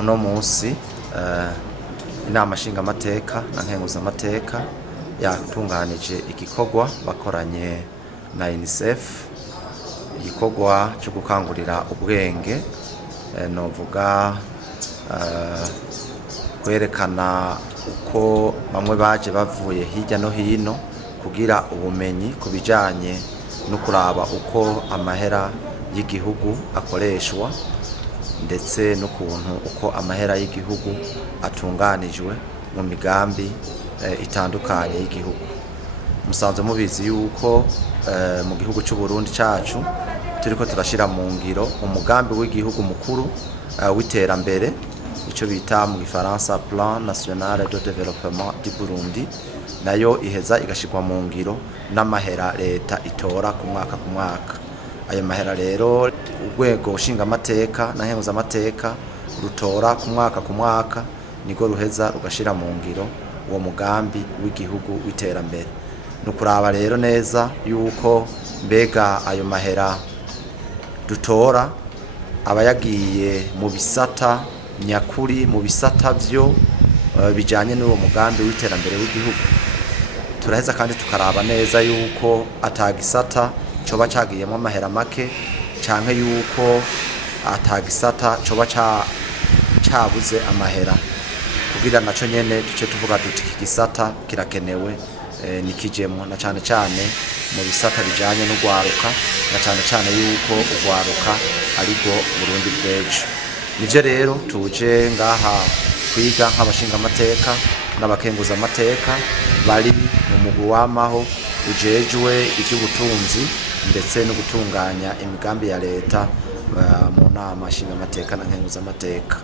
uno munsi inama nshingamateka na nkenguzamateka yatunganije igikorwa bakoranye na UNICEF, igikorwa cyo gukangurira ubwenge, novuga kwerekana uko bamwe baje bavuye hirya no hino kugira ubumenyi ku bijanye no kuraba uko amahera y'igihugu akoreshwa ndetse n'ukuntu uko amahera y'igihugu atunganijwe mu migambi itandukanye y'igihugu. Musanzwe mubizi yuko mu gihugu cy'u Burundi cacu turiko turashira mu ngiro umugambi w'igihugu mukuru w'iterambere, ico bita mu Gifaransa Plan National de Développement du Burundi, nayo iheza igashirwa mu ngiro n'amahera leta itora ku mwaka. Ayo mahera rero urwego nshingamateka na nkenguzamateka rutora ku mwaka niko ruheza rugashira mu ngiro uwo mugambi w'igihugu w'iterambere. Nukuraba rero neza yuko mbega ayo mahera dutora abayagiye mu bisata nyakuri, mu bisata vyo bijanye n'uwo mugambi w'iterambere w'igihugu. Turaheza kandi tukaraba neza yuko atagisata coba cagiyemo amahera make canke yuko atagisata coba cabuze amahera, kugira naco nyene duce tuvuga duti iki gisata kirakenewe nikijemwo, na cane cane mu bisata bijanye n'ugwaruka, na cane cane yuko ugwaruka arigo Burundi bw'ejo. Nivyo rero tuje ngaha kwiga nk'abashingamateka n'abakenguzamateka bari mu mugwi w'amaho ujejwe ivy'ubutunzi ndetse no gutunganya imigambi ya leta mu nama nshingamateka na nkenguzamateka.